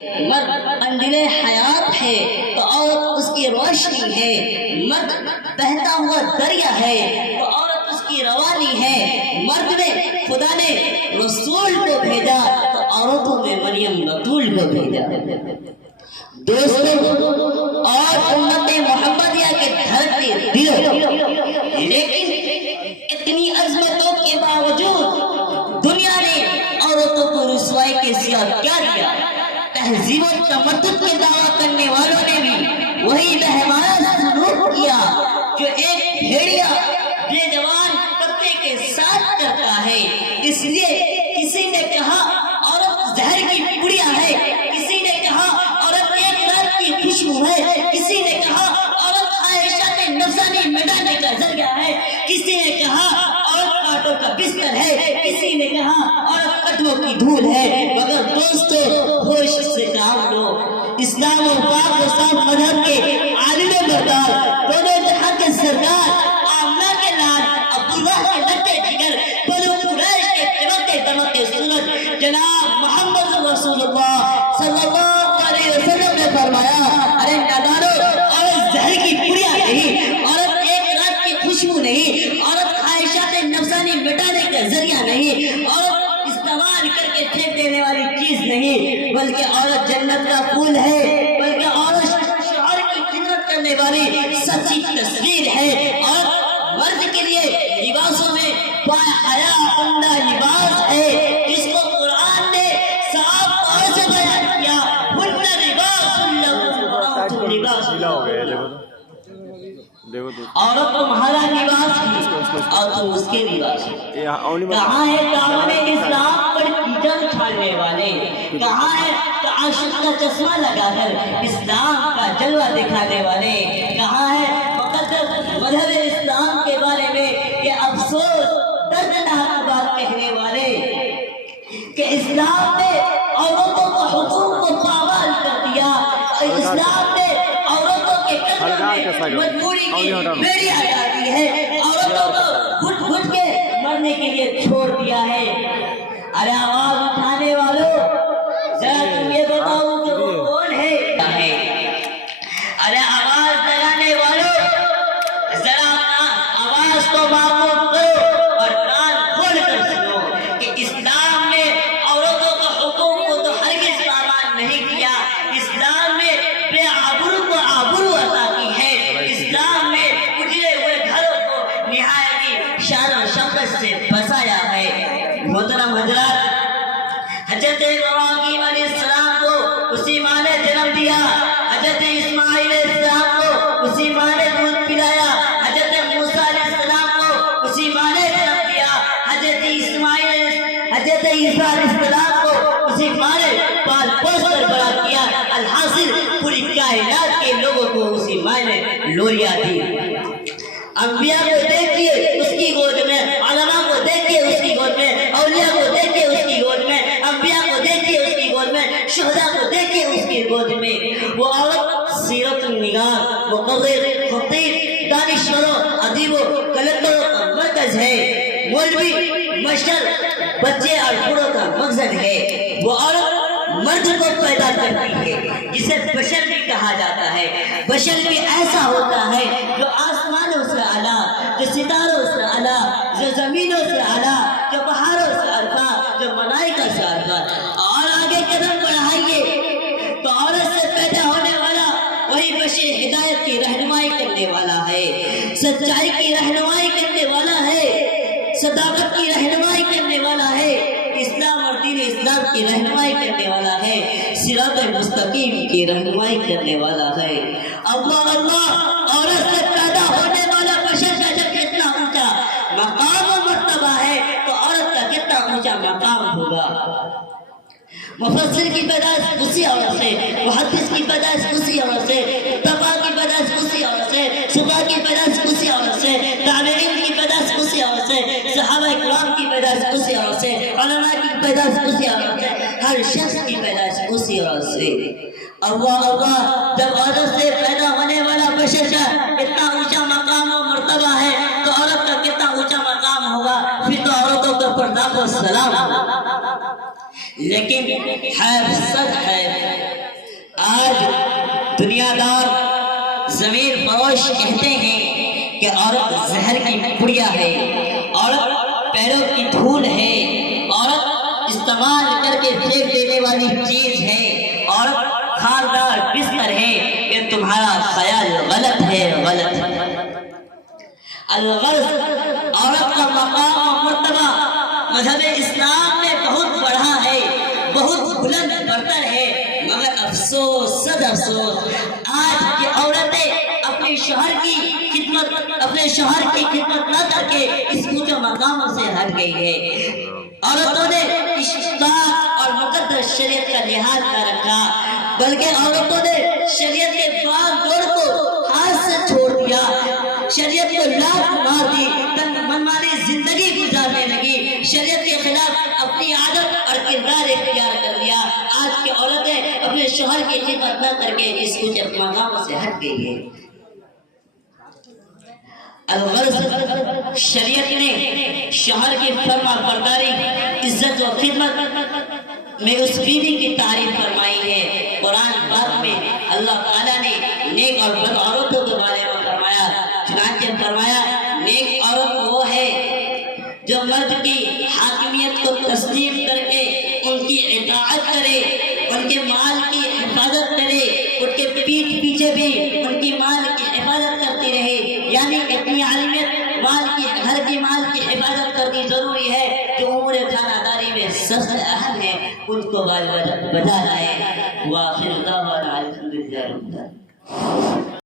مرد اندل حیات ہے تو عورت اس کی روشنی ہے، مرد بہتا ہوا دریا ہے تو عورت اس کی روانی ہے، مرد میں خدا نے رسول کو بھیجا تو عورتوں میں مریم بطول کو بھیجا۔ دوستوں اور امت محمدیہ کے دھڑکتے دلوں، لیکن اتنی عظمتوں کے باوجود دنیا نے عورتوں کو رسوائی کے سیاہ کیا دیا؟ تہذیب و تمدن کے دعویٰ کرنے والوں نے بھی وہی بہیمانہ سلوک کیا جو ایک بھیڑیا بے جوان کتے کے ساتھ کرتا ہے۔ اس لیے کسی نے کہا عورت زہر کی پڑیا ہے، کسی نے کہا عورت ایک رات کی خوشبو ہے، کسی نے کہا عورت عائشہ کے نفسانی مٹانے کا ذریعہ ہے، کسی نے کہا عورت کانٹوں کا بستر ہے، کسی نے کہا عورت کٹووں کی دھول ہے۔ مگر دوستو ہوش سے کام لو، اسلام و پاک و صاف مذہب کے عالم بردار، دونوں جہاں کے سردار، آمنہ کے لال، عبداللہ کے لٹے جگر، بنو قریش کے چمکتے دمکتے سورج، جناب محمد رسول اللہ صلی اللہ علیہ وسلم نے فرمایا، ارے نادانو، عورت زہر کی پڑیا نہیں، عورت ایک رات کی خوشبو نہیں، عورت خواہشات نفسانی مٹانے کا ذریعہ نہیں، عورت استعمال کر کے پھینک دینے والی چیز نہیں، بلکہ عورت جنت کا پھول ہے، بلکہ عورت شوہر کی خدمت کرنے والی سچی تصویر ہے۔ عورت مرد کے لیے لباسوں میں باحیا عمدہ لباس ہے، جس کو قرآن نے صاف طور سے بیان کیا، ہن لباس لکم وانتم لباس لہن۔ عورت تمہارا لباس ہے اور تم اس کے لباس ہو۔ کہاں ہے دامن اسلام پر کیچڑ اچھالنے والے؟ کہاں ہے تعصب کا چشمہ لگا کر اسلام کا جلوہ دکھانے والے؟ کہاں ہے مقدس مذہب اسلام کے بارے میں یہ افسوس دردناک بات کہنے والے کہ اسلام نے عورتوں کو حقوق کو پامال کر دیا، اسلام نے عورتوں کے قدر میں مجبوری کی بیڑی ہٹا دی ہے، عورتوں کو گھٹ گھٹ کے مرنے کے لیے چھوڑ دیا ہے۔ ارے آواز اٹھانے والوں، ذرا تم یہ بتاؤ کہ وہ کون ہے؟ ارے آواز لگانے والوں، ذرا آواز کو معقول کرو اور کان کھول کر سنو کہ اسلام نے عورتوں کے حقوق کو تو ہرگز پامال نہیں کیا، اسلام نے بے آبرو کو آبرو عطا کی ہے، اسلام نے اجڑے ہوئے گھروں کو نہایت شان و شوکت سے بسایا ہے۔ محترم حضرات، حضرت ابراہیم علیہ السلام کو اسی ماں نے جنم دیا، حضرت اسماعیل علیہ السلام کو اسی ماں نے دودھ پلایا، حضرت موسیٰ علیہ السلام کو اسی ماں نے جنم دیا، حضرت عیسیٰ علیہ السلام کو اسی ماں نے پال پوس کر بڑا کیا، الحاصل پوری کائنات کے لوگوں کو اسی ماں نے لوریاں دی۔ انبیاء کو دیکھیے اس کی گود میں، علماء کو دیکھیے اس کی گود میں، اولیاء کو دیکھیے اس کی گود میں، انبیاء کو دیکھیے اس کی گود میں، شہداء کو دیکھیے اس کی گود میں۔ وہ عورت سیرت النگار، مقرر، خطیب، دانشوروں، ادیبوں، کلکٹروں کا مرکز ہے، مولوی، مشر، بچے اور بوڑھوں کا مخزن ہے۔ وہ عورت مرد کو پیدا کرتی ہے جسے بشر بھی کہا جاتا ہے۔ بشر بھی ایسا ہوتا ہے جو آسمانوں سے اعلیٰ، جو ستاروں سے اعلیٰ، جو زمینوں سے اعلیٰ، جو پہاڑوں سے ارفع، جو ملائکہ سے ارفع۔ اور آگے قدم بڑھائیے تو عورت سے پیدا ہونے والا وہی بشر ہدایت کی رہنمائی کرنے والا ہے، سچائی کی رہنمائی کرنے والا ہے، صداقت کی رہنمائی کرنے والا ہے، اسلام اور دین اسلام کی رہنمائی کرنے والا ہے، صراط مستقیم کی رہنمائی کرنے والا ہے۔ اللہ اللہ، عورت سے پیدا ہونے والا بشر کا جب کتنا اونچا مقام و مرتبہ ہے تو عورت کا کتنا اونچا مقام ہوگا۔ مفسر کی پیدائش اسی عورت سے، محدث کی پیدائش اسی عورت سے، تبا کی پیدائش اسی عورت سے، صبح کی پیدائش اسی عورت سے، تابعین کی پیدائش اسی عورت سے، صحابہ کرام کی پیدائش اسی عورت سے، علماء کی پیدائش اسی عورت سے، ہر شخص کی پیدائش اسی عورت سے۔ اللہ اللہ، جب عورت سے پیدا ہونے والا بشر کا اتنا اونچا مقام و مرتبہ ہے تو عورت کا کتنا اونچا مقام ہوگا، پھر تو عورتوں کے اوپر لاکھوں سلام۔ لیکن ہے سچ ہے دنیا دار ضمیر فروش کہتے ہیں کہ عورت زہر کی پڑیا ہے، عورت پیروں کی دھول ہے، عورت استعمال کر کے پھینک دینے والی چیز ہے، عورت خاردار بستر ہے، یہ تمہارا خیال غلط ہے، غلط ہے۔ الغرض عورت کا مقام و مرتبہ مذہب اسلام میں بہت بڑھا ہے، بہت بلند برتر ہے، مگر افسوس صد افسوس آج کی عورتیں اپنے شوہر کی خدمت نہ کر کے اس اونچے مقاموں سے ہٹ گئی ہے۔ عورتوں نے اشتاق اور مقدس شریعت کا لحاظ نہ رکھا، بلکہ عورتوں نے شریعت کے باغ دوڑ کو ہاتھ سے چھوڑ دیا، شریعت کو لات مار دی، منمانی زندگی گزارنے لگی، شریعت کے خلاف اپنی عادت اور کردار اختیار کر لیا۔ آج کی عورتیں اپنے شوہر کی خدمت نہ کر کے اس اونچے مقاموں سے ہٹ گئی ہے۔ الغرض شریعت نے شوہر کی فرما برداری، عزت و خدمت میں اس بیوی کی تعریف فرمائی ہے۔ قرآن پاک میں اللہ تعالیٰ نے نیک اور بد عورتوں کے بارے میں فرمایا، چنانچہ فرمایا نیک عورت وہ ہے جو مرد کی حاکمیت کو تسلیم کر کے ان کی اطاعت کرے، ان کے مال کی حفاظت کرے، ان کے پیٹھ پیچھے بھی ان کی مال کی حفاظت کرتی رہے، یعنی اپنی عالمیت گھر کی مال کی حفاظت کرنی ضروری ہے، جو امور خانہ داری میں سب سے اہم ہے ان کو بجا لائے۔ وآخر دعوانا الحمدللہ رب العالمین۔